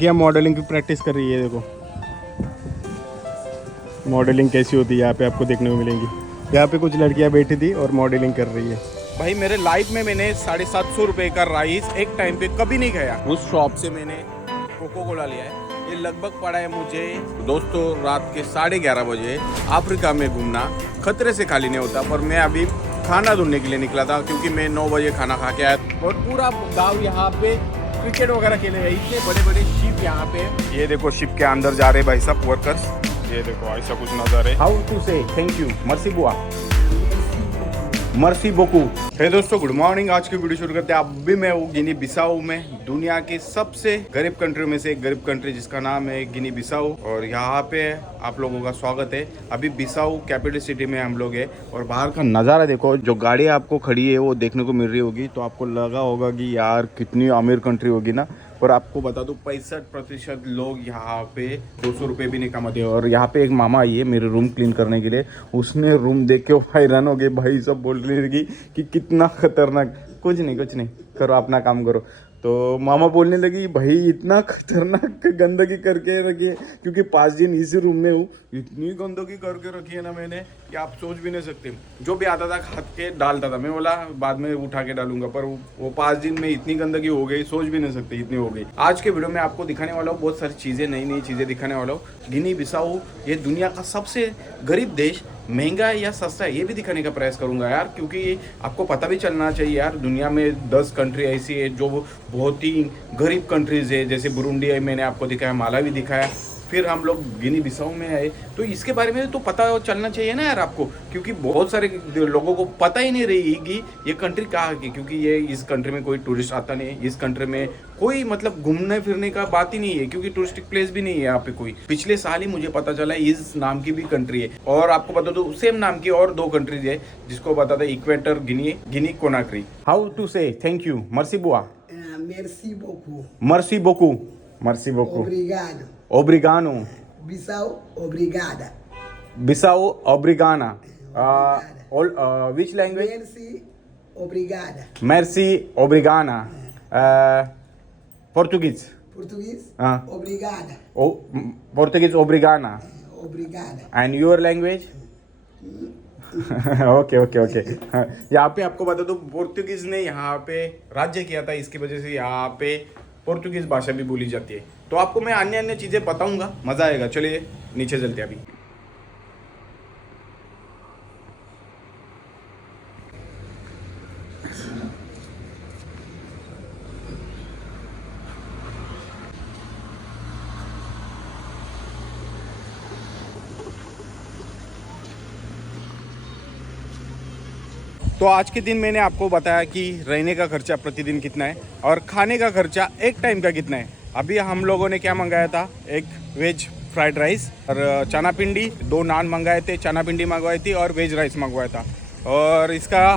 क्या मॉडलिंग की प्रैक्टिस कर रही है, देखो मॉडलिंग कैसी होती है यहाँ पे आपको देखने को मिलेंगी। यहाँ पे कुछ लड़कियाँ बैठी थी और मॉडलिंग कर रही है। भाई मेरे लाइफ में मैंने 750 रुपये का राइस एक टाइम पे कभी नहीं खाया। उस शॉप से मैंने कोको कोला लिया है। ये लगभग पड़ा है मुझे दोस्तों रात के 11:30 बजे। अफ्रीका में घूमना खतरे से खाली नहीं होता, पर मैं अभी खाना ढूंढने के लिए निकला था क्योंकि मैं 9 बजे खाना खा के आया। और पूरा गाँव यहाँ पे क्रिकेट वगैरह खेले हैं। इतने बड़े बड़े शिप यहाँ पे, ये देखो शिप के अंदर जा रहे भाई साहब वर्कर्स। ये देखो ऐसा कुछ नजर है। How to say thank you, मर्सी बुआ, मर्सी बोकू। हे दोस्तों गुड मॉर्निंग। आज की वीडियो शुरू करते हैं। अभी मैं हूँ गिनी बिसाऊ में, दुनिया की सबसे गरीब कंट्री में से एक गरीब कंट्री जिसका नाम है गिनी बिसाऊ। और यहाँ पे आप लोगों का स्वागत है। अभी बिसाऊ कैपिटल सिटी में हम लोग है और बाहर का नज़ारा देखो। जो गाड़ी आपको खड़ी है वो देखने को मिल रही होगी तो आपको लगा होगा कि यार कितनी अमीर कंट्री होगी ना। और आपको बता दूं 65% लोग यहाँ पे 200 रुपये भी नहीं कमाते। और यहाँ पे एक मामा आई है मेरे रूम क्लीन करने के लिए। उसने रूम देख के हैरान हो गए। भाई सब बोल रही थी कि कितना खतरनाक। कुछ नहीं करो, अपना काम करो। तो मामा बोलने लगी भाई इतना खतरनाक गंदगी करके रखी है, क्योंकि 5 दिन इसी रूम में हूँ। इतनी गंदगी करके रखी है ना मैंने कि आप सोच भी नहीं सकते। जो भी आता था खा के डालता था। मैं बोला बाद में उठा के डालूंगा, पर वो 5 दिन में इतनी गंदगी हो गई, सोच भी नहीं सकते इतनी हो गई। आज के वीडियो में आपको दिखाने वाला हूँ बहुत सारी चीज़ें, नई चीज़ें दिखाने वाला हूँ। गिनी बिसाऊ ये दुनिया का सबसे गरीब देश, महंगा है या सस्ता है ये भी दिखाने का प्रयास करूंगा यार, क्योंकि आपको पता भी चलना चाहिए यार। दुनिया में 10 कंट्री ऐसी है जो बहुत ही गरीब कंट्रीज है, जैसे बुरुंडी है मैंने आपको दिखाया, मालावी दिखाया। फिर हम लोग गिनी बिसाऊ में आए तो इसके बारे में तो पता चलना चाहिए ना यार आपको, क्योंकि बहुत सारे लोगों को पता ही नहीं रही कि ये कंट्री कहाँ की। क्योंकि ये इस कंट्री में कोई टूरिस्ट आता नहीं है, इस कंट्री में कोई मतलब घूमने फिरने का बात ही नहीं है, क्योंकि टूरिस्टिक प्लेस भी नहीं है यहाँ पे कोई। पिछले साल ही मुझे पता चला इस नाम की भी कंट्री है। और आपको बता दो सेम नाम की और 2 कंट्रीज है जिसको बता दे equator Guinea, Guinea Conakry. How to say thank you, मर्सी बुआ, Merci beaucoup. मर्सी बोकू, मर्सी बोकू, Obrigado. ओब्रिगानो, Bissau, obrigada. बिसाऊ ओब्रिगाना। Which language? Merci, obrigada. Merci, obrigana. Português. Português? Ah. Obrigada. Português, obrigana. Obrigada. And your language? Okay. यहाँ पे आपको बता दो पोर्तुगीज ने यहाँ पे राज्य किया था, इसकी वजह से यहाँ पे पोर्तुगीज भाषा भी बोली जाती है। तो आपको मैं अन्य चीज़ें बताऊंगा, मज़ा आएगा। चलिए नीचे चलते हैं अभी। तो आज के दिन मैंने आपको बताया कि रहने का खर्चा प्रतिदिन कितना है और खाने का खर्चा एक टाइम का कितना है। अभी हम लोगों ने क्या मंगाया था, एक वेज फ्राइड राइस और चना पिंडी, 2 नान मंगाए थे, चना पिंडी मंगवाई थी और वेज राइस मंगवाया था। और इसका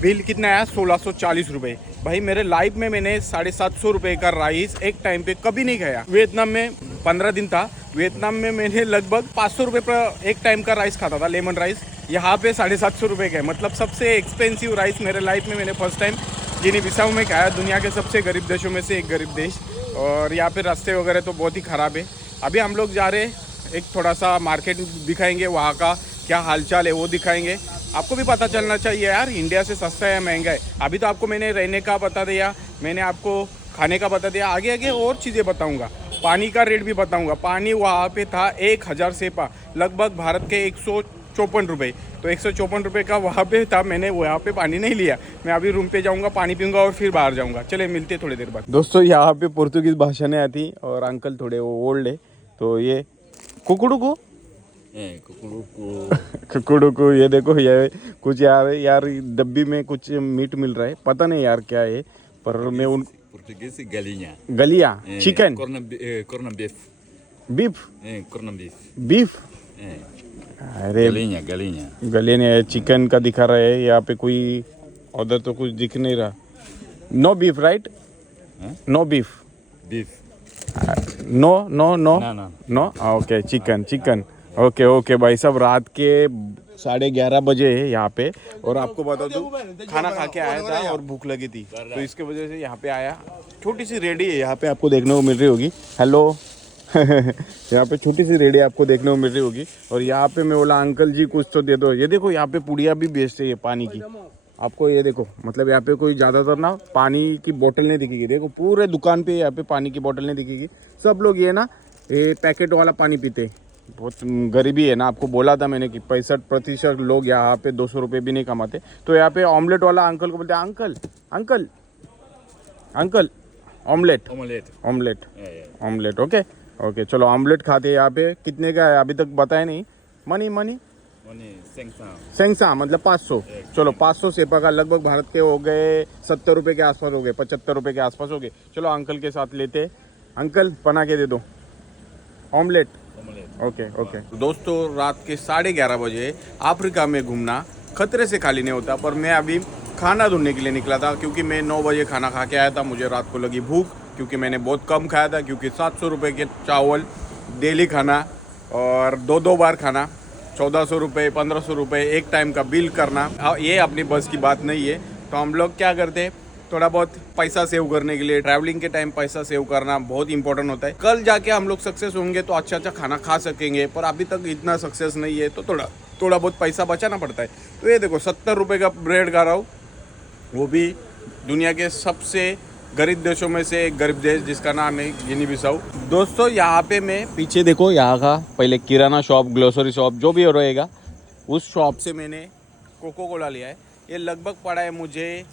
बिल कितना आया, 1640 रुपये। भाई मेरे लाइफ में मैंने 750 रुपये का राइस एक टाइम पे कभी नहीं खाया। वियतनाम में 15 दिन था, वियतनाम में मैंने लगभग 500 रुपये पर एक टाइम का राइस खाता था, लेमन राइस। यहाँ पे 750 रुपये का है। मतलब सबसे एक्सपेंसिव राइस मेरे लाइफ में मैंने फर्स्ट टाइम गिनी बिसाऊ में खाया। दुनिया के सबसे गरीब देशों में से एक गरीब देश। और यहाँ पे रास्ते वगैरह तो बहुत ही ख़राब है। अभी हम लोग जा रहे हैं, एक थोड़ा सा मार्केट दिखाएंगे, वहाँ का क्या हालचाल है वो दिखाएंगे। आपको भी पता चलना चाहिए यार इंडिया से सस्ता है या महंगा है। अभी तो आपको मैंने रहने का बता दिया, मैंने आपको खाने का बता दिया, आगे और चीज़ें बताऊंगा। पानी का रेट भी बताऊंगा। पानी वहाँ पे था 1000 सेपा, लगभग भारत के 154 रुपये। तो 154 रुपये का वहाँ पे था। मैंने वहाँ पे पानी नहीं लिया। मैं अभी रूम पे जाऊँगा, पानी पीऊँगा और फिर बाहर जाऊँगा। चले मिलते थोड़ी देर बाद। दोस्तों यहाँ पे पोर्तुगीज़ भाषा नहीं आती और अंकल थोड़े वो ओल्ड है। तो ये कुकुड़ू को कुकुड़ू को ये देखो, ये कुछ यार डब्बी में कुछ मीट मिल रहा है, पता नहीं यार क्या है। पर मैं उन Português galinha. गलिया, chicken, Corna beef. Beef, Corna beef. Beef. अरे Galinha. गले ने चिकन का दिखा रहा है यहाँ पे, कोई उधर तो कुछ दिख नहीं रहा। No beef right? No beef, Beef. No No. No. Okay chicken. Okay भाई साहब, रात के 11:30 बजे है यहाँ पे। और आपको बता दूँ खाना खा के आया था और भूख लगी थी, तो इसके वजह से यहाँ पे आया। छोटी सी रेडी है यहाँ पे, आपको देखने को मिल रही होगी। हेलो यहाँ पे छोटी सी रेडी आपको देखने को मिल रही होगी। और यहाँ पे मैं बोला अंकल जी कुछ तो दे दो। ये देखो यहाँ पे पुड़िया भी बेचते हैं पानी की, आपको ये देखो। मतलब यहाँ पे कोई ज़्यादातर ना पानी की बोतल नहीं दिखेगी। देखो पूरे दुकान पे यहाँ पे पानी की बोतल नहीं दिखेगी। सब लोग ये ना ये पैकेट वाला पानी पीते। बहुत गरीबी है ना, आपको बोला था मैंने कि 65% लोग यहाँ पे 200 रुपये भी नहीं कमाते। तो यहाँ पे ऑमलेट वाला अंकल को बोलते हैं uncle uncle uncle omelette Omelette. Omelette Yeah. Omelette. Okay okay, चलो ऑमलेट खाते हैं यहाँ पे। कितने का है अभी तक बताया नहीं। Money money Money, Sengsan. सेंगसा मतलब 500। चलो 500 सेपा का लगभग भारत के हो गए 70 रुपये के आसपास हो गए, 75 रुपये के आसपास हो गए। चलो अंकल के साथ लेते। अंकल बना के दे दो ऑमलेट। Omelette. Okay okay. दोस्तों रात के 11:30 बजे अफ्रीका में घूमना खतरे से खाली नहीं होता। पर मैं अभी खाना ढूंढने के लिए निकला था, क्योंकि मैं 9 बजे खाना खा के आया था। मुझे रात को लगी भूख, क्योंकि मैंने बहुत कम खाया था। क्योंकि 700 रुपये के चावल डेली खाना और दो बार खाना, 1400 रुपये 1500 रुपये एक टाइम का बिल करना, ये अपनी बस की बात नहीं है। तो हम लोग क्या करते, थोड़ा बहुत पैसा सेव करने के लिए ट्रैवलिंग के टाइम पैसा सेव करना बहुत इंपॉर्टेंट होता है। कल जाके हम लोग सक्सेस होंगे तो अच्छा खाना खा सकेंगे, पर अभी तक इतना सक्सेस नहीं है, तो थोड़ा बहुत पैसा बचाना पड़ता है। तो ये देखो 70 रुपये का ब्रेड खा रहा हूँ, वो भी दुनिया के सबसे गरीब देशों में से एक गरीब देश जिसका नाम है गिनी बिसाऊ। दोस्तों यहाँ पे मैं पीछे देखो, यहाँ का पहले किराना शॉप, ग्रोसरी शॉप जो भी रहेगा, उस शॉप से मैंने कोको कोला लिया है। ये लगभग पड़ा है मुझे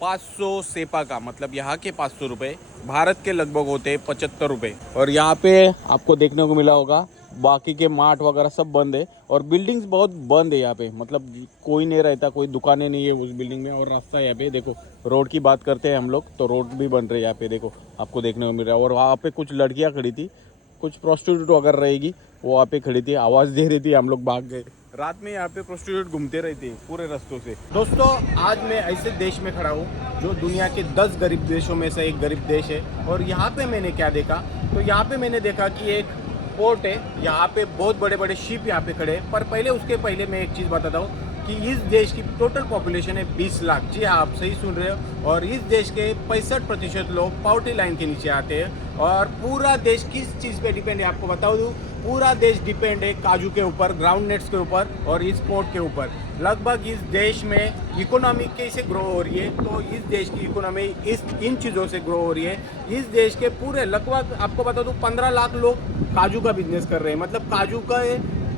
500 सेपा का, मतलब यहाँ के 500 रुपये, भारत के लगभग होते हैं 75 रुपये। और यहाँ पे आपको देखने को मिला होगा बाकी के मार्ट वगैरह सब बंद है और बिल्डिंग्स बहुत बंद है यहाँ पे। मतलब कोई नहीं रहता, कोई दुकानें नहीं है उस बिल्डिंग में। और रास्ता यहाँ पे देखो, रोड की बात करते हैं हम लोग तो रोड भी बन रही है यहाँ पे, देखो आपको देखने को मिल रहा है। और वहाँ पे कुछ लड़कियाँ खड़ी थी, कुछ प्रोस्टिट्यूट वगैरह रहेगी, वो वहाँ पे खड़ी थी, आवाज़ दे रही थी, हम लोग भाग गए। रात में यहाँ पे प्रोस्टिट्यूट घूमते रहते हैं पूरे रास्तों से। दोस्तों आज मैं ऐसे देश में खड़ा हूँ जो दुनिया के 10 गरीब देशों में से एक गरीब देश है। और यहाँ पे मैंने क्या देखा, तो यहाँ पे मैंने देखा कि एक पोर्ट है, यहाँ पे बहुत बड़े बड़े शिप यहाँ पे खड़े हैं। पर उसके पहले मैं एक चीज़ बताता हूँ कि इस देश की टोटल पॉपुलेशन है 20 लाख। जी हाँ, आप सही सुन रहे हो। और इस देश के 65% लोग पॉवर्टी लाइन के नीचे आते हैं। और पूरा देश किस चीज़ पे डिपेंड है आपको बता दूँ, पूरा देश डिपेंड है काजू के ऊपर, ग्राउंड नट्स के ऊपर और इस पोर्ट के ऊपर। लगभग इस देश में इकोनॉमी कैसे ग्रो हो रही है, तो इस देश की इकोनॉमी इन चीज़ों से ग्रो हो रही है। इस देश के पूरे लगभग आपको बता दूँ 15 लाख लोग काजू का बिजनेस कर रहे हैं, मतलब काजू का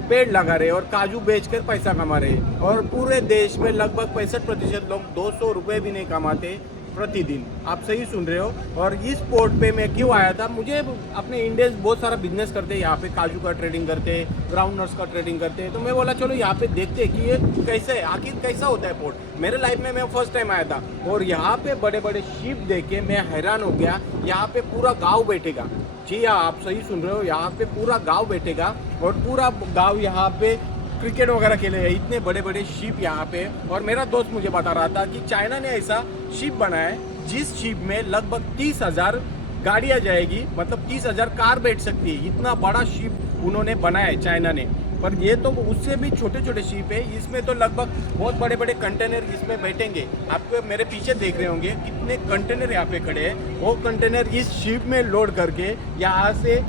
पेड़ लगा रहे हैं और काजू बेचकर पैसा कमा रहे हैं। और पूरे देश में लगभग 65% लोग 200 रुपये भी नहीं कमाते प्रतिदिन। आप सही सुन रहे हो। और इस पोर्ट पे मैं क्यों आया था, मुझे अपने इंडियंस बहुत सारा बिजनेस करते हैं यहाँ पे, काजू का ट्रेडिंग करते हैं, ग्राउंड नट्स का ट्रेडिंग करते हैं। तो मैं बोला चलो यहाँ पे देखते हैं कि ये कैसे है, आखिर कैसा होता है पोर्ट। मेरे लाइफ में मैं फर्स्ट टाइम आया था और यहाँ पे बड़े बड़े शिप देख के मैं हैरान हो गया। यहाँ पे पूरा गाँव बैठेगा। जी हाँ, आप सही सुन रहे हो, यहाँ पे पूरा गाँव बैठेगा और पूरा गाँव यहाँ पे क्रिकेट वगैरह खेले हैं। इतने बड़े बड़े शिप यहाँ पे। और मेरा दोस्त मुझे बता रहा था कि चाइना ने ऐसा शिप बनाया है जिस शिप में लगभग 30,000 गाड़ियाँ जाएगी, मतलब 30,000 कार बैठ सकती है। इतना बड़ा शिप उन्होंने बनाया है चाइना ने। पर ये तो उससे भी छोटे छोटे शिप है, इसमें तो लगभग बहुत बड़े बड़े कंटेनर इसमें बैठेंगे। आपको मेरे पीछे देख रहे होंगे कितने कंटेनर यहाँ पे खड़े हैं। वो कंटेनर इस शिप में लोड करके यहाँ से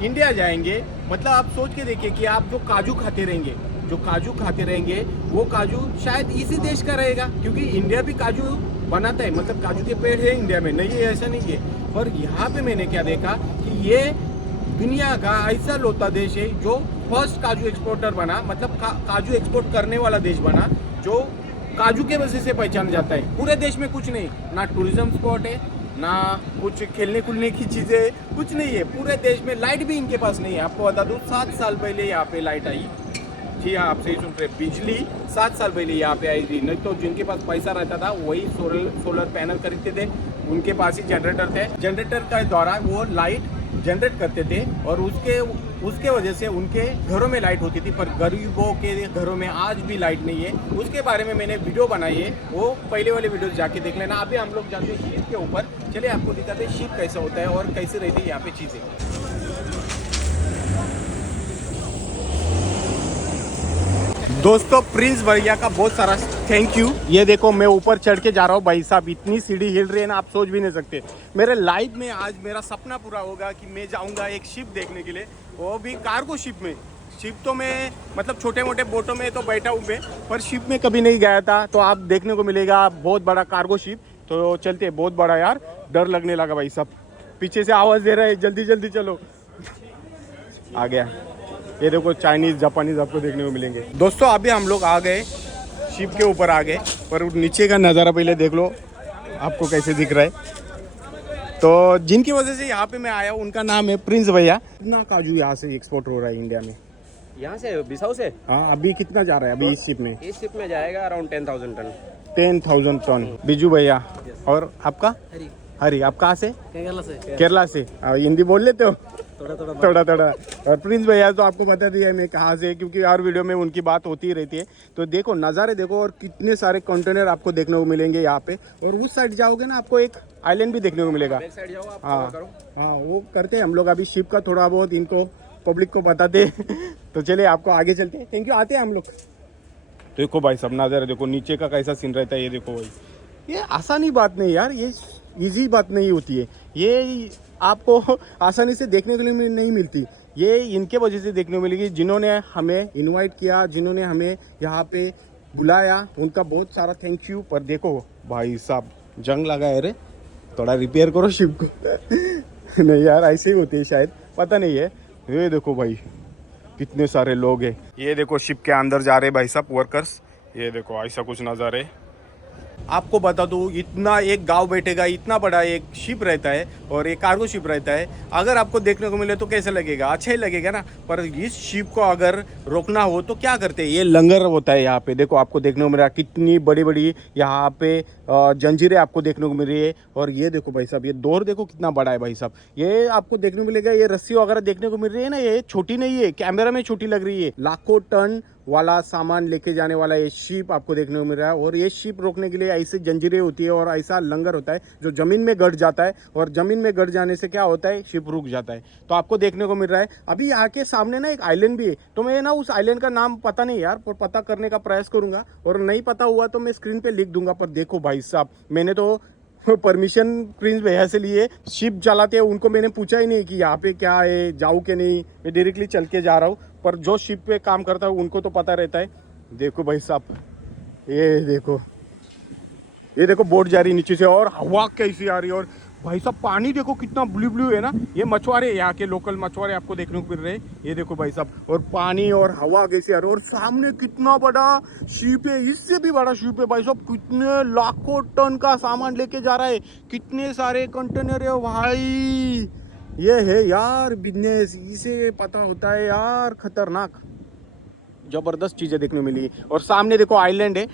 इंडिया जाएंगे। मतलब आप सोच के देखिए कि आप जो काजू खाते रहेंगे वो काजू शायद इसी देश का रहेगा, क्योंकि इंडिया भी काजू बनाता है, मतलब काजू के पेड़ है इंडिया में, नहीं है ऐसा नहीं है। और यहाँ पे मैंने क्या देखा कि ये दुनिया का ऐसा लौता देश है जो फर्स्ट काजू एक्सपोर्टर बना, मतलब काजू एक्सपोर्ट करने वाला देश बना, जो काजू के वजह से पहचाना जाता है। पूरे देश में कुछ नहीं, ना टूरिज्म स्पॉट है, ना कुछ खेलने खुलने की चीज़ें, कुछ नहीं है। पूरे देश में लाइट भी इनके पास नहीं है। आपको बता दूँ 7 साल पहले यहाँ पे लाइट आई। जी हाँ, आप सही सुन रहे, बिजली 7 साल पहले यहाँ पे आई थी। नहीं तो जिनके पास पैसा रहता था वही सोलर पैनल खरीदते थे, उनके पास ही जनरेटर थे, जनरेटर के द्वारा वो लाइट जनरेट करते थे और उसके वजह से उनके घरों में लाइट होती थी। पर गरीबों के घरों में आज भी लाइट नहीं है। उसके बारे में मैंने वीडियो बनाई है, वो पहले वाले वीडियो जाके देख लेना। अभी हम लोग जाते हैं शिप के ऊपर, चलिए आपको दिखाते हैं शिप कैसा होता है और कैसे रहती है यहाँ पे चीज़ें। दोस्तों प्रिंस भैया का बहुत सारा थैंक यू। ये देखो मैं ऊपर चढ़ के जा रहा हूँ भाई साहब, इतनी सीढ़ी हिल रही है ना, आप सोच भी नहीं सकते। मेरे लाइफ में आज मेरा सपना पूरा होगा कि मैं जाऊँगा एक शिप देखने के लिए, वो भी कार्गो शिप में। शिप तो मैं मतलब छोटे मोटे बोटों में तो बैठा हूँ मैं, पर शिप में कभी नहीं गया था। तो आप देखने को मिलेगा बहुत बड़ा कार्गो शिप। तो चलते, बहुत बड़ा यार, डर लगने लगा भाई साहब। पीछे से आवाज़ दे रहा है जल्दी जल्दी चलो। आ गया, ये देखो चाइनीज़ जापानीज़ आपको देखने को मिलेंगे। दोस्तों अभी हम लोग आ गए, शिप के ऊपर आ गए, पर नीचे का नज़ारा पहले देख लो आपको कैसे दिख रहा है। तो जिनकी वजह से यहाँ पे मैं आया हूँ उनका नाम है प्रिंस भैया। कितना काजू यहाँ से एक्सपोर्ट हो रहा है इंडिया में? यहाँ से बिसाऊ से? हाँ, अभी कितना जा रहा है अभी इस शिप में? इस शिप में जाएगा अराउंड 10,000 टन। 10,000 टन। बिजू भैया, और आपका? हरी। हरी, आप कहाँ से? केरला से। केरला से। हिंदी बोल लेते हो? थोड़ा थोड़ा थोड़ा। और प्रिंस भैया तो आपको बता दिया है मैं कहाँ से, क्योंकि हर वीडियो में उनकी बात होती ही रहती है। तो देखो नज़ारे देखो, और कितने सारे कंटेनर आपको देखने को मिलेंगे यहाँ पे। और उस साइड जाओगे ना, आपको एक आइलैंड भी देखने को मिलेगा। बैक साइड जाओ आप, हाँ करो। हाँ, वो करते हैं हम लोग अभी शिप का थोड़ा बहुत इनको पब्लिक को बताते तो चलिए आपको आगे चलते हैं। थैंक यू, आते हैं हम लोग। देखो भाई सब नज़ारे देखो, नीचे का कैसा सीन रहता है ये देखो भाई। ये आसानी बात नहीं यार, ये इजी बात नहीं होती है, ये आपको आसानी से देखने के लिए नहीं मिलती। ये इनके वजह से देखने को मिलेगी, जिन्होंने हमें इनवाइट किया, जिन्होंने हमें यहाँ पे बुलाया, उनका बहुत सारा थैंक यू। पर देखो भाई साहब, जंग लगा है रे, थोड़ा रिपेयर करो शिप को नहीं यार, ऐसे ही होती है शायद, पता नहीं है। ये देखो भाई कितने सारे लोग हैं। ये देखो शिप के अंदर जा रहे भाई साहब वर्कर्स। ये देखो ऐसा कुछ नज़ारे। आपको बता दूँ, इतना एक गांव बैठेगा, इतना बड़ा एक शिप रहता है और एक कार्गो शिप रहता है। अगर आपको देखने को मिले तो कैसा लगेगा? अच्छा ही लगेगा ना। पर इस शिप को अगर रोकना हो तो क्या करते हैं? ये लंगर होता है यहाँ पे। देखो आपको देखने को मिल रहा है कितनी बड़ी बड़ी यहाँ पे जंजीरें आपको देखने को मिल रही है। और ये देखो भाई साहब, ये डोर देखो कितना बड़ा है भाई साहब। ये आपको देखने को मिलेगा, ये रस्सी वगैरह देखने को मिल रही है ना, ये छोटी नहीं है, कैमरा में छोटी लग रही है। लाखों टन वाला सामान लेके जाने वाला ये शिप आपको देखने को मिल रहा है। और ये शिप रोकने के लिए ऐसे जंजीरें होती है और ऐसा लंगर होता है जो जमीन में गड़ जाता है, और जमीन में गड़ जाने से क्या होता है, शिप रुक जाता है। तो आपको देखने को मिल रहा है। अभी यहाँ के सामने ना एक आइलैंड भी है, तो मैं ना उस आइलैंड का नाम पता नहीं यार, पर पता करने का प्रयास करूंगा, और नहीं पता हुआ तो मैं स्क्रीन पे लिख दूंगा। पर देखो भाई साहब, मैंने तो परमिशन प्रिंस भैया से लिए, शिप चलाते हैं उनको मैंने पूछा ही नहीं कि यहाँ पे क्या है, जाऊँ कि नहीं, मैं डायरेक्टली चल के जा रहा हूँ। पर जो शिप पे काम करता है उनको तो पता रहता है। देखो भाई साहब, ये देखो बोट जा रही नीचे से, और हवा कैसी आ रही है। और भाई साहब पानी देखो कितना ब्लू ब्लू है ना। ये मछुआरे, यहाँ के लोकल मछुआरे आपको देखने को मिल रहे हैं। ये देखो भाई साहब, और पानी और हवा कैसी आ रही है। और सामने कितना बड़ा शिप है, इससे भी बड़ा शिप है भाई साहब। कितने लाखों टन का सामान लेके जा रहा है, कितने सारे कंटेनर है भाई। ये है यार बिजनेस, इसे पता होता है यार, खतरनाक जबरदस्त चीजें देखने को मिली। और सामने देखो आइलैंड है,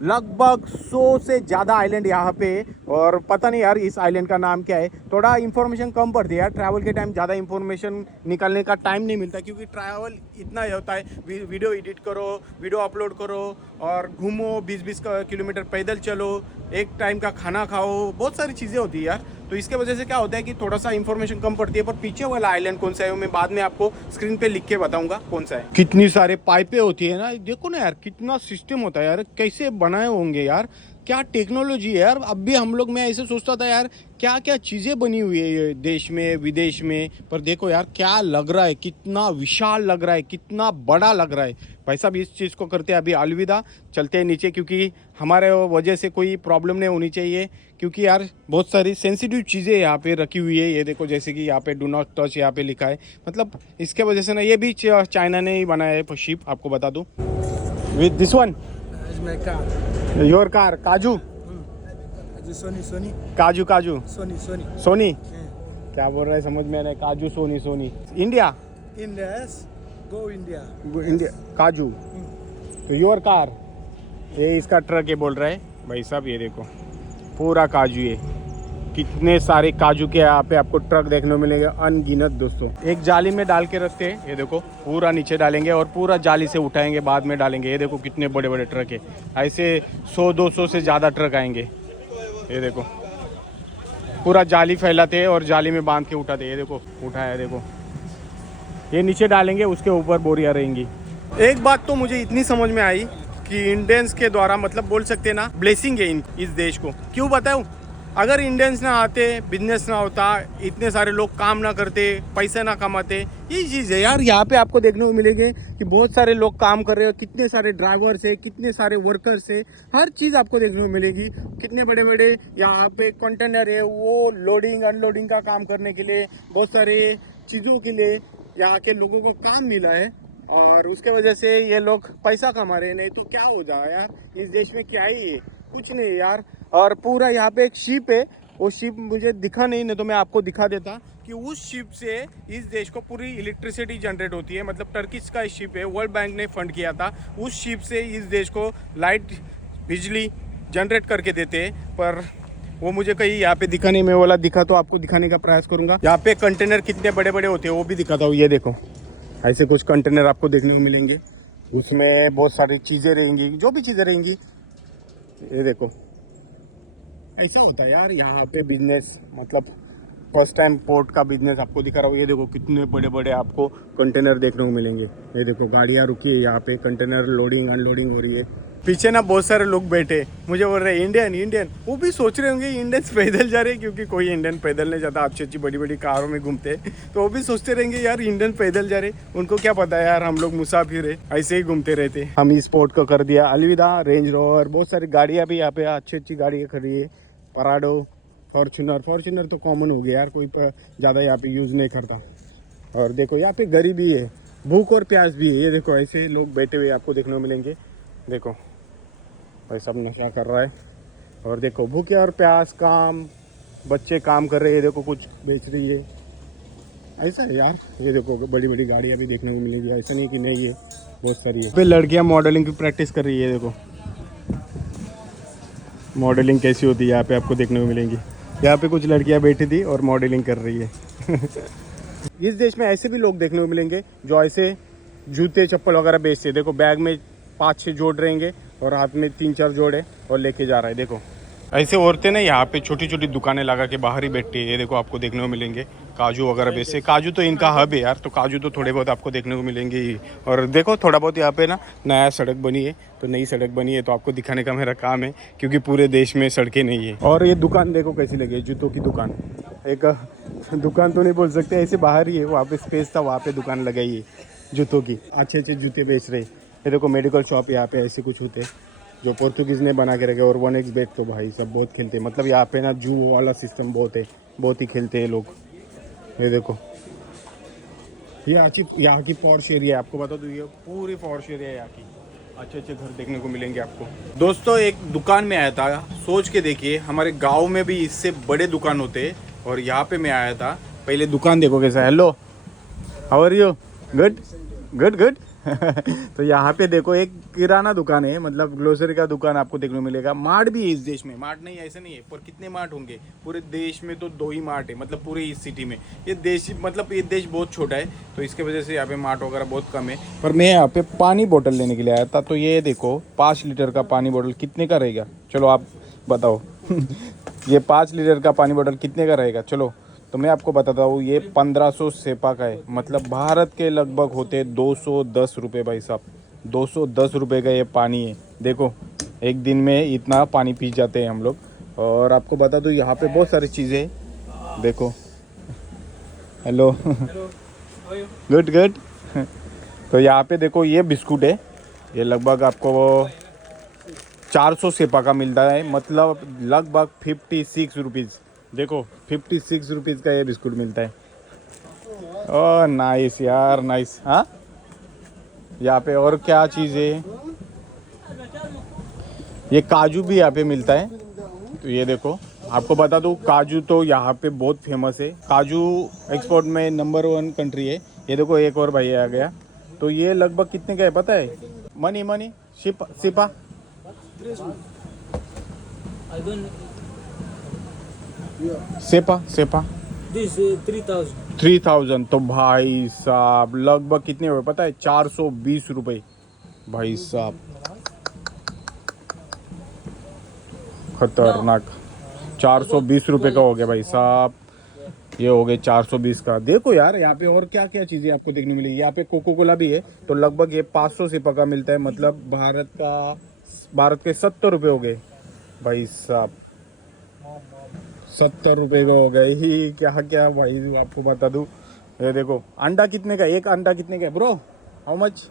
लगभग 100 से ज़्यादा आइलैंड यहाँ पे। और पता नहीं यार इस आइलैंड का नाम क्या है, थोड़ा इन्फॉर्मेशन कम पड़ती है यार। ट्रैवल के टाइम ज़्यादा इन्फॉर्मेशन निकालने का टाइम नहीं मिलता, क्योंकि ट्रैवल इतना ही होता है, वीडियो एडिट करो, वीडियो अपलोड करो, और घूमो, 20-20 किलोमीटर पैदल चलो, एक टाइम का खाना खाओ, बहुत सारी चीज़ें होती है यार। तो इसके वजह से क्या होता है कि थोड़ा सा इन्फॉर्मेशन कम पड़ती है। पर पीछे वाला आइलैंड कौन सा है मैं बाद में आपको स्क्रीन पे लिख के बताऊंगा कौन सा है। कितनी सारे पाइपें होती है ना, देखो ना यार कितना सिस्टम होता है यार, कैसे बनाए होंगे यार, क्या टेक्नोलॉजी है यार। अब भी हम लोग, मैं ऐसे सोचता था यार क्या क्या चीज़ें बनी हुई है ये देश में विदेश में। पर देखो यार क्या लग रहा है, कितना विशाल लग रहा है, कितना बड़ा लग रहा है भाई साहब। इस चीज़ को करते हैं अभी अलविदा, चलते हैं नीचे, क्योंकि हमारे वजह से कोई प्रॉब्लम नहीं होनी चाहिए। क्योंकि यार बहुत सारी सेंसिटिव चीज़ें यहाँ पे रखी हुई है। ये देखो जैसे कि यहाँ पे डू नॉट टच यहाँ पे लिखा है, मतलब इसके वजह से ना, ये भी चाइना ने ही बनाया है शिप, आपको बता दूँ। With this one your car काजू सोनी काजू काजू सोनी सोनी क्या बोल रहा है समझ में नहीं। काजू Soni India go India India काजू योर कार, ये इसका ट्रक है बोल रहा है भाई साहब। ये देखो पूरा काजू है, कितने सारे काजू के यहाँ पे आपको ट्रक देखने को मिलेंगे, अनगिनत दोस्तों। एक जाली में डाल के रखते हैं, ये देखो पूरा नीचे डालेंगे और पूरा जाली से उठाएंगे, बाद में डालेंगे। ये देखो कितने बड़े बड़े ट्रक है, ऐसे 100-200 से ज़्यादा ट्रक आएंगे। ये देखो पूरा जाली फैलाते हैं और जाली में बांध के उठाते हैं। ये देखो उठाया, देखो ये नीचे डालेंगे, उसके ऊपर बोरियां रहेंगी। एक बात तो मुझे इतनी समझ में आई कि इंडियंस के द्वारा मतलब बोल सकते हैं ना ब्लेसिंग है इस देश को। क्यों बताऊं? अगर इंडियंस ना आते, बिजनेस ना होता, इतने सारे लोग काम ना करते, पैसे ना कमाते, यही चीज़ है यार। यहाँ पे आपको देखने को मिलेंगे कि बहुत सारे लोग काम कर रहे हैं, कितने सारे ड्राइवर्स है, कितने सारे वर्कर्स है, हर चीज़ आपको देखने को मिलेगी। कितने बड़े बड़े यहाँ पे कंटेनर है, वो लोडिंग अनलोडिंग का काम करने के लिए, बहुत सारे चीज़ों के लिए यहाँ के लोगों को काम मिला है और उसके वजह से ये लोग पैसा कमा रहे हैं। नहीं तो क्या हो जाए यार, इस देश में क्या ही है, कुछ नहीं यार। और पूरा यहाँ पे एक शिप है, वो शिप मुझे दिखा नहीं तो मैं आपको दिखा देता कि उस शिप से इस देश को पूरी इलेक्ट्रिसिटी जनरेट होती है। मतलब टर्किश का शिप है, वर्ल्ड बैंक ने फंड किया था। उस शिप से इस देश को लाइट, बिजली जनरेट करके देते हैं। पर वो मुझे कहीं यहाँ पे दिखा नहीं, मैं वाला दिखा तो आपको दिखाने का प्रयास करूँगा। यहाँ पे कंटेनर कितने बड़े बड़े होते हैं वो भी दिखाता हूँ। ये देखो, ऐसे कुछ कंटेनर आपको देखने को मिलेंगे, उसमें बहुत सारी चीज़ें रहेंगी, जो भी चीज़ें रहेंगी। ये देखो, ऐसा होता है यार यहाँ पे बिजनेस। मतलब फर्स्ट टाइम पोर्ट का बिजनेस आपको दिखा रहा हूँ। ये देखो कितने बड़े बड़े आपको कंटेनर देखने को मिलेंगे। ये देखो गाड़ियाँ रुकी है यहाँ पे, कंटेनर लोडिंग अनलोडिंग हो रही है। पीछे ना बहुत सारे लोग बैठे, मुझे बोल रहे हैं इंडियन इंडियन। वो भी सोच रहे होंगे इंडियंस पैदल जा रहे हैं, क्योंकि कोई इंडियन पैदल नहीं जाता, अच्छी अच्छी बड़ी बड़ी कारों में घूमते हैं। तो वो भी सोचते रहेंगे यार इंडियन पैदल जा रहे, उनको क्या पता है यार हम लोग मुसाफिर है, ऐसे ही घूमते रहते। हम इस पोर्ट को कर दिया अलविदा। रेंज रोवर, बहुत सारी गाड़ियाँ भी यहाँ पे अच्छी अच्छी गाड़ियाँ खड़ी है। पराडो, फॉर्चुनर तो कॉमन हो गया यार, कोई ज़्यादा यहाँ पे यूज़ नहीं करता। और देखो यहाँ पे गरीबी है, भूख और प्यास भी है। ये देखो ऐसे लोग बैठे हुए आपको देखने को मिलेंगे। देखो भाई सब नशा कर रहा है। और देखो भूखे और प्यास, काम, बच्चे काम कर रहे हैं। देखो कुछ बेच रही है, ऐसा है यार। ये देखो बड़ी बड़ी गाड़ियाँ भी देखने को मिलेगी, ऐसा नहीं कि नहीं है, बहुत सारी है। पे लड़कियाँ मॉडलिंग की प्रैक्टिस कर रही है। देखो मॉडलिंग कैसी होती है यहाँ पे आपको देखने को मिलेंगी। यहाँ पे कुछ लड़कियाँ बैठी थी और मॉडलिंग कर रही है। इस देश में ऐसे भी लोग देखने को मिलेंगे जो ऐसे जूते चप्पल वगैरह बेचते हैं। देखो बैग में 5-6 जोड़ रहेंगे और हाथ में 3-4 जोड़े और लेके जा रहा है। देखो ऐसे औरतें ना यहाँ पे छोटी छोटी दुकानें लगा के बाहर ही बैठती है। ये देखो आपको देखने को मिलेंगे काजू वगैरह बेचते। काजू तो इनका हब है यार, तो काजू तो थोड़े बहुत आपको देखने को मिलेंगे ही। और देखो थोड़ा बहुत यहाँ पे ना नया सड़क बनी है, तो नई सड़क बनी है तो आपको दिखाने का मेरा काम है, क्योंकि पूरे देश में सड़कें नहीं है। और ये दुकान देखो कैसी लगी है, जूतों की दुकान। एक दुकान तो नहीं बोल सकते, ऐसे बाहर ही है, वहाँ पे स्पेस था, वहाँ पे दुकान लगाई है जूतों की। अच्छे अच्छे जूते बेच रहे। ये देखो मेडिकल शॉप यहाँ पे ऐसे कुछ होते जो पोर्तुगीज़ ने बना के रखे। और 1x बेट तो भाई सब बहुत खेलते हैं। मतलब यहाँ पे ना जू वाला सिस्टम बहुत है, बहुत ही खेलते हैं लोग। ये देखो ये यहाँ की पॉर्श एरिया है, आपको बता दूँ ये पूरी पॉर्श एरिया है यहाँ की। अच्छे अच्छे घर देखने को मिलेंगे आपको। दोस्तों एक दुकान में आया था, सोच के देखिए हमारे गाँव में भी इससे बड़े दुकान होते और यहाँ पे मैं आया था। पहले दुकान देखो कैसा। Hello, how are you? Good good good. तो यहाँ पे देखो एक किराना दुकान है, मतलब ग्रोसरी का दुकान आपको देखने को मिलेगा। मार्ट भी है इस देश में, मार्ट नहीं ऐसे नहीं है, पर कितने मार्ट होंगे पूरे देश में? तो 2 ही मार्ट है, मतलब पूरे इस सिटी में। ये देश मतलब ये देश बहुत छोटा है, तो इसके वजह से यहाँ पे मार्ट वगैरह बहुत कम है। पर मैं यहाँ पे पानी बोतल लेने के लिए आया था, तो ये देखो 5 लीटर का पानी बोतल कितने का रहेगा, चलो आप बताओ। ये 5 लीटर का पानी बोतल कितने का रहेगा? चलो तो मैं आपको बताता हूँ, ये 1500 सेपा का है। मतलब भारत के लगभग होते 210 रुपये भाई साहब। 210 रुपये का ये पानी है। देखो एक दिन में इतना पानी पी जाते हैं हम लोग। और आपको बता दूँ यहाँ पे बहुत सारी चीज़ें देखो। Hello, good good. तो यहाँ पे देखो ये बिस्कुट है, ये लगभग आपको 400 सेपा का मिलता है, मतलब लगभग 56 रुपीज़। देखो 56 रुपीज़ का ये बिस्कुट मिलता है। ओह नाइस यार, नाइस। हाँ यहाँ पे और क्या चीज़ है, ये काजू भी यहाँ पे मिलता है। तो ये देखो आपको बता दूँ, काजू तो यहाँ पे बहुत फेमस है। काजू एक्सपोर्ट में नंबर 1 कंट्री है। ये देखो एक और भाई आ गया। तो ये लगभग कितने का है पता है? मनी सिपा सेपा This 3,000. 3000। तो भाई साहब लगभग कितने हुए पता है? 420 रुपये भाई साहब, खतरनाक। 420 रुपये का हो गया भाई साहब। ये हो गए 420 का। देखो यार यहाँ पे और क्या क्या चीज़ें आपको देखने मिलेगी। यहाँ पे कोको कोला भी है, तो लगभग ये 500 सिपा का मिलता है, मतलब भारत के 70 रुपये हो गए भाई साहब। 70 रुपये का हो गए ही क्या क्या भाई, आपको बता दूँ। ये देखो अंडा कितने का, एक अंडा कितने का ब्रो, हाउ मच?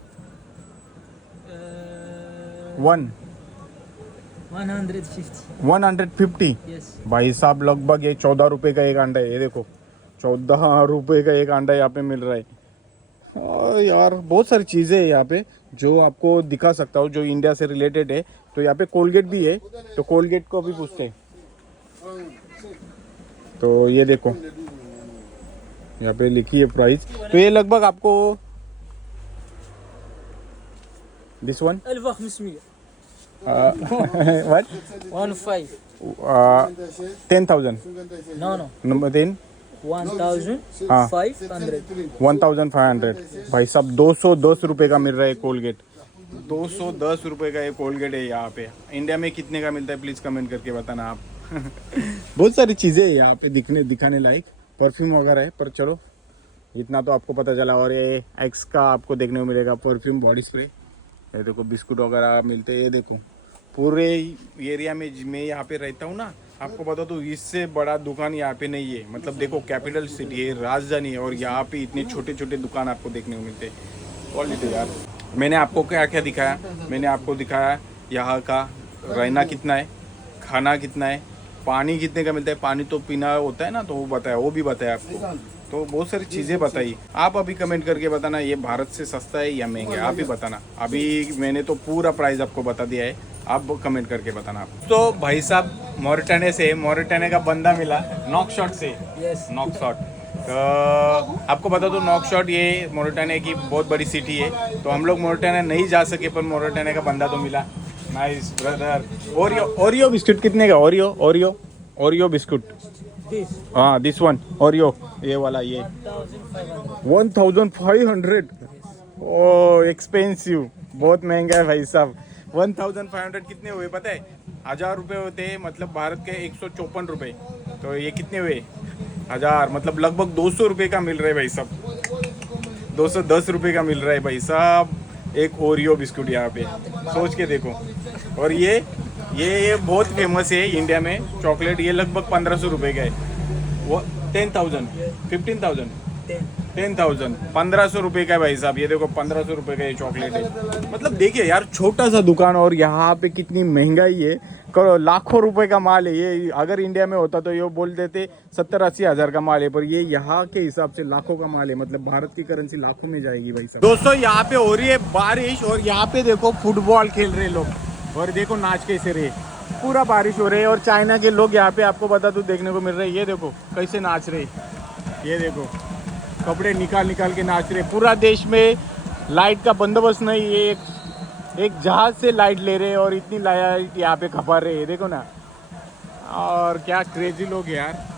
150 Yes. भाई साहब, लगभग ये 14 रुपये का एक अंडा है। ये देखो 14 रुपये का एक अंडा यहाँ पे मिल रहा है। और यार बहुत सारी चीज़ें है यहाँ पे जो आपको दिखा सकता हूँ जो इंडिया से रिलेटेड है। तो यहाँ पे कोलगेट भी है, तो कोलगेट को भी पूछते हैं। तो ये देखो यहाँ पे लिखी है प्राइस, तो ये लगभग आपको this one 1500 what 15 10,000 no number 10 1500 1500 भाई साहब 210 रुपये का मिल रहा है कोलगेट। 210 रुपये का ये कोलगेट है यहाँ पे। इंडिया में कितने का मिलता है प्लीज़ कमेंट करके बताना आप। बहुत सारी चीज़ें है यहाँ पे दिखाने लायक, परफ्यूम वगैरह है, पर चलो इतना तो आपको पता चला। और ये एक्स का आपको देखने को मिलेगा परफ्यूम बॉडी स्प्रे। ये देखो बिस्कुट वगैरह मिलते हैं। ये देखो पूरे एरिया में मैं यहाँ पे रहता हूँ ना, आपको बता दूँ इससे बड़ा दुकान यहाँ पे नहीं है। मतलब देखो कैपिटल सिटी है, राजधानी है, और यहाँ पे इतने छोटे छोटे दुकान आपको देखने को मिलते हैं। क्वालिटी यार। मैंने आपको क्या क्या दिखाया, मैंने आपको दिखाया यहाँ का रहना कितना है, खाना कितना है, पानी कितने का मिलता है। पानी तो पीना होता है ना, तो वो बताया, वो भी बताया आपको। तो बहुत सारी चीज़ें बताई। आप अभी कमेंट करके बताना ये भारत से सस्ता है या महंगा है, आप ही बताना। अभी मैंने तो पूरा प्राइस आपको बता दिया है, आप कमेंट करके बताना आप। तो भाई साहब मोरिटानिया का बंदा मिला नॉकशॉट से। Yes. नॉकशॉट, तो आपको बता दो नॉकशॉट ये मोरिटानिया की बहुत बड़ी सिटी है। तो हम लोग मोरिटानिया नहीं जा सके, पर मोरिटानिया का बंदा तो मिला। Nice brother. ओरियो बिस्कुट कितने का? ओरियो बिस्कुट, this हाँ दिस वन ओरियो, ये वाला ये 1500। ओ एक्सपेंसिव, बहुत महंगा है भाई साहब। 1500 कितने हुए पता है? 1000 रुपये होते हैं, मतलब भारत के 154 रुपये। तो ये कितने हुए? 1000, मतलब लगभग 200 रुपये का मिल रहा है भाई साहब। 210 रुपये का मिल रहा है भाई साहब एक ओरियो बिस्कुट यहाँ पे, सोच के देखो। और ये बहुत फेमस है इंडिया में चॉकलेट। ये लगभग 1500 रुपये का है। वो 10,000 15,000 10,000 1500 रुपये का है भाई साहब। ये देखो 1500 रुपये का ये चॉकलेट है। मतलब देखिए यार, छोटा सा दुकान और यहाँ पे कितनी महंगाई है। करो लाखों रुपए का माल है ये। अगर इंडिया में होता तो ये बोल देते 70-80 हज़ार का माल है, पर ये यहाँ के हिसाब से लाखों का माल है। मतलब भारत की करेंसी लाखों में जाएगी भाई साहब। दोस्तों यहाँ पे हो रही है बारिश, और यहाँ पे देखो फुटबॉल खेल रहे लोग, और देखो नाच कैसे रहे, पूरा बारिश हो रही है। और चाइना के लोग यहाँ पे आपको बता दूं देखने को मिल रहे हैं। ये देखो कैसे नाच रहे, ये देखो कपड़े निकाल के नाच रहे। पूरा देश में लाइट का बंदोबस्त नहीं है, एक जहाज से लाइट ले रहे हैं और इतनी लाइट यहाँ पे खपा रहे हैं, देखो ना। और क्या क्रेजी लोग यार।